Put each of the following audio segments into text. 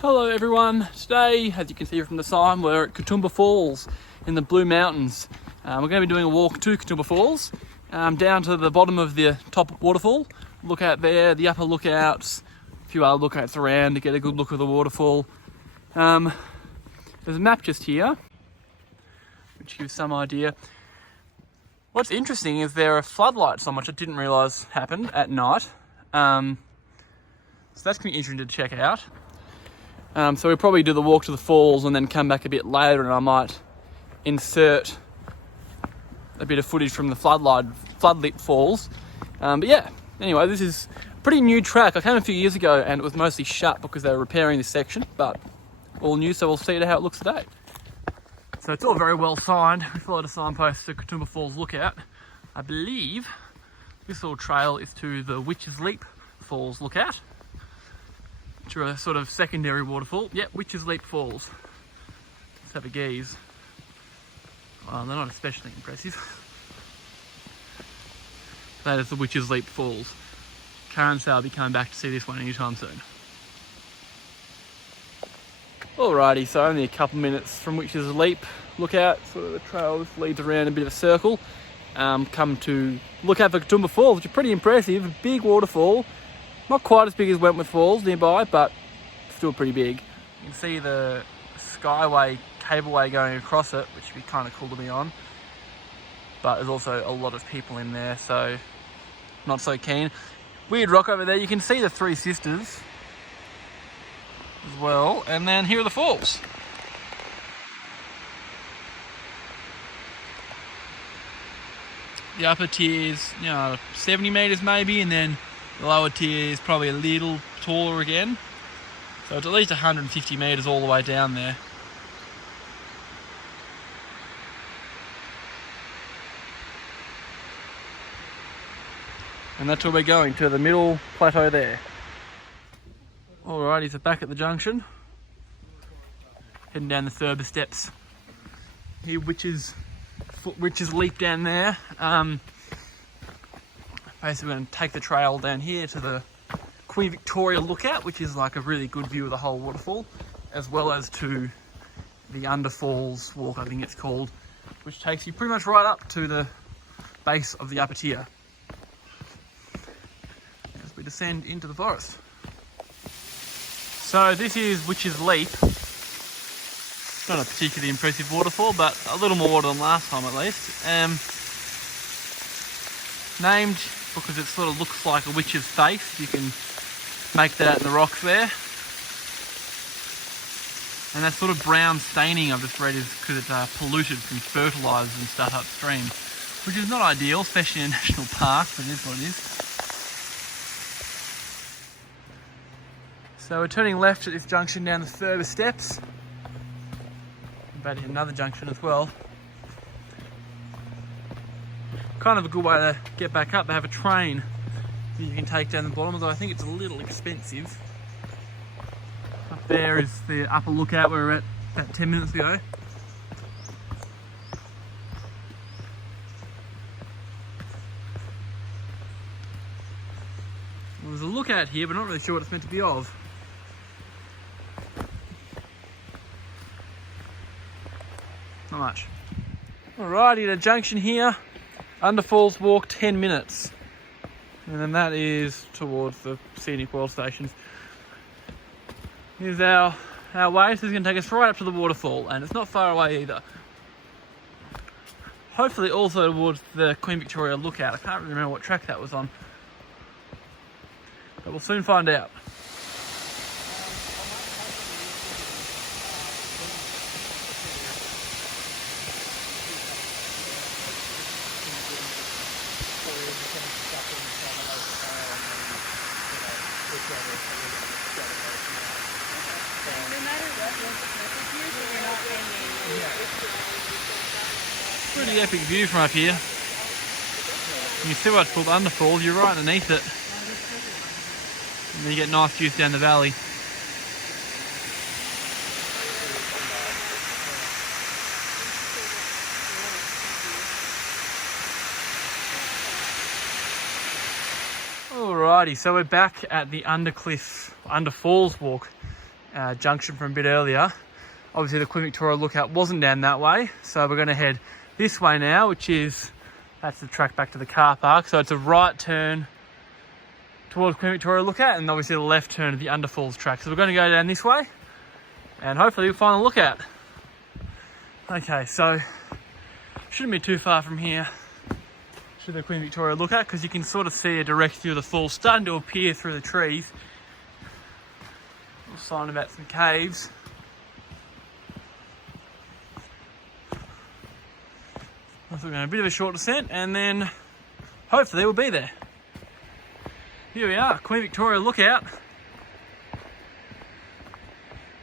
Hello everyone, today as you can see from the sign we're at Katoomba Falls in the Blue Mountains. We're going to be doing a walk to Katoomba Falls, down to the bottom of the top waterfall, look out there, the upper lookouts, a few other lookouts around to get a good look of the waterfall. There's a map just here which gives some idea. What's interesting is there are floodlights on, which I didn't realise happened at night, so that's going to be interesting to check out. So we'll probably do the walk to the falls and then come back a bit later, and I might insert a bit of footage from the floodlit falls. But yeah, anyway, this is a pretty new track. I came a few years ago and it was mostly shut because they were repairing this section, but all new, so we'll see how it looks today. So it's all very well signed. We followed a signpost to Katoomba Falls Lookout. I believe this little trail is to the Witch's Leap Falls Lookout, which are a sort of secondary waterfall. Yep, Witch's Leap Falls. Let's have a gaze. Well, they're not especially impressive. That is the Witch's Leap Falls. Can't say I'll be coming back to see this one anytime soon. Alrighty, so only a couple minutes from Witch's Leap Lookout. Sort of the trail just leads around a bit of a circle. Come to look out for Katoomba Falls, which are pretty impressive. A big waterfall. Not quite as big as Wentworth Falls nearby, but still pretty big. You can see the Skyway cableway going across it, which would be kind of cool to be on. But there's also a lot of people in there, so not so keen. Weird rock over there. You can see the Three Sisters as well, and then here are the falls. The upper tier is, 70 metres maybe, and then the lower tier is probably a little taller again. So it's at least 150 metres all the way down there. And that's where we're going, to the middle plateau there. Alrighty, so back at the junction. Heading down the further steps. Here, Witch's Leap down there. Basically, we're going to take the trail down here to the Queen Victoria Lookout, which is like a really good view of the whole waterfall, as well as to the Underfalls walk, I think it's called, which takes you pretty much right up to the base of the upper tier as we descend into the forest. So this is Witch's Leap. It's not a particularly impressive waterfall, but a little more water than last time at least. Named because it sort of looks like a witch's face. You can make that out in the rocks there. And that sort of brown staining I've just read is because it's polluted from fertilisers and stuff upstream, which is not ideal, especially in a national park, but it is what it is. So we're turning left at this junction down the further steps. About to hit another junction as well. Kind of a good way to get back up. They have a train that you can take down the bottom, although I think it's a little expensive. Up there is the upper lookout where we were at about 10 minutes ago. Well, there's a lookout here, but not really sure what it's meant to be of. Not much. Alrighty, the junction here. Underfalls walk 10 minutes. And then that is towards the scenic world stations. Here's our way. So this is going to take us right up to the waterfall, and it's not far away either. Hopefully also towards the Queen Victoria Lookout. I can't really remember what track that was on, but we'll soon find out. Pretty epic view from up here. You can see why it's called Underfalls. You're right underneath it, and then you get nice views down the valley. Alrighty, so we're back at the Underfalls walk. junction from a bit earlier. Obviously the Queen Victoria Lookout wasn't down that way, so we're going to head this way now, that's the track back to the car park. So it's a right turn towards Queen Victoria Lookout, and obviously the left turn to the Underfalls track. So we're going to go down this way, and hopefully we'll find a lookout. Okay, so shouldn't be too far from here to the Queen Victoria Lookout, because you can sort of see a direct view of the falls starting to appear through the trees. A little sign about some caves. So we're going a bit of a short descent, and then hopefully we'll be there. Here we are, Queen Victoria Lookout.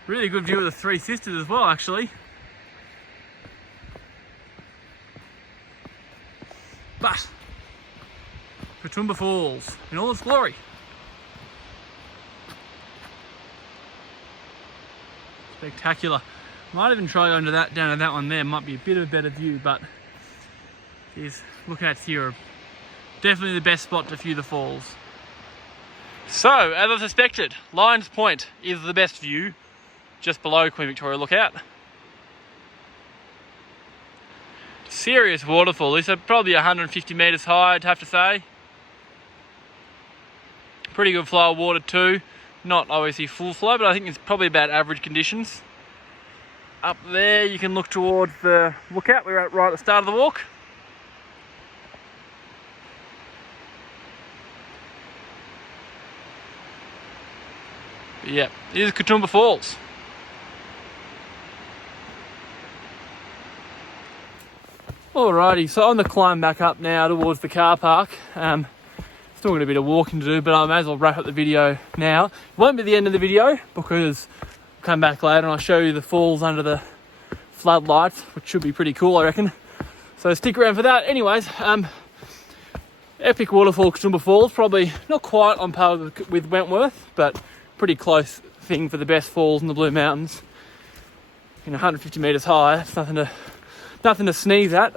Really good view of the Three Sisters as well, actually. But Katoomba Falls in all its glory. Spectacular. Might even try going to that, down to that one there. Might be a bit of a better view, but these lookouts here are definitely the best spot to view the falls. So, as I suspected, Lions Point is the best view, just below Queen Victoria Lookout. Serious waterfall. These are probably 150 metres high, I'd have to say. Pretty good flow of water too. Not obviously full flow, but I think it's probably about average conditions. Up there you can look towards the lookout. We're at right at the start of the walk. But yeah, here's Katoomba Falls. Alrighty, so on the climb back up now towards the car park. Still got a bit of walking to do, but I may as well wrap up the video now. It won't be the end of the video, because I'll come back later and I'll show you the falls under the floodlights, which should be pretty cool, I reckon. So stick around for that. Anyways, epic waterfall, Katoomba Falls. Probably not quite on par with Wentworth, but pretty close thing for the best falls in the Blue Mountains. 150 metres high, it's nothing to sneeze at.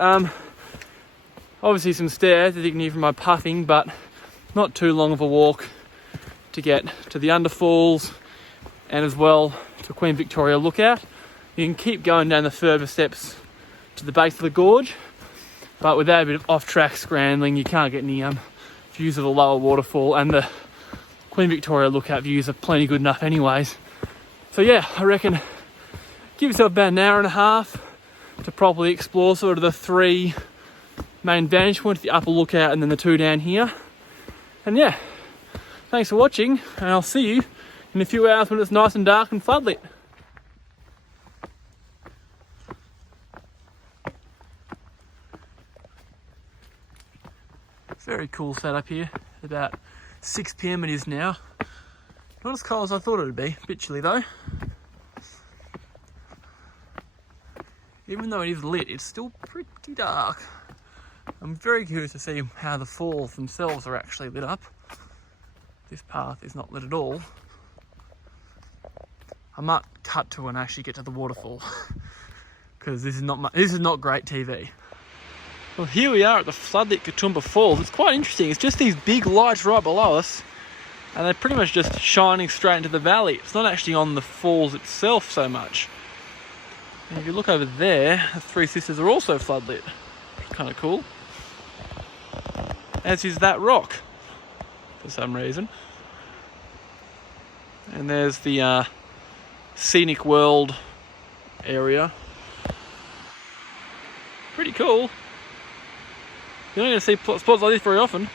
Obviously some stairs, as you can hear from my puffing, but not too long of a walk to get to the Underfalls and as well to Queen Victoria Lookout. You can keep going down the further steps to the base of the gorge, but without a bit of off-track scrambling, you can't get any views of the lower waterfall, and the Queen Victoria Lookout views are plenty good enough anyways. So yeah, I reckon give yourself about an hour and a half to properly explore sort of the three main vantage points, the upper lookout and then the two down here. And yeah, thanks for watching, and I'll see you in a few hours when it's nice and dark and floodlit. Very cool setup here. About 6 PM it is now. Not as cold as I thought it would be. A bit chilly though. Even though it is lit, it's still pretty dark. I'm very curious to see how the falls themselves are actually lit up. This path is not lit at all. I might cut to and actually get to the waterfall, because this is not great TV. Well, here we are at the floodlit Katoomba Falls. It's quite interesting. It's just these big lights right below us, and they're pretty much just shining straight into the valley. It's not actually on the falls itself so much. And if you look over there, the Three Sisters are also floodlit. Kind of cool. As is that rock, for some reason. And there's the scenic world area. Pretty cool. You're not going to see spots like this very often.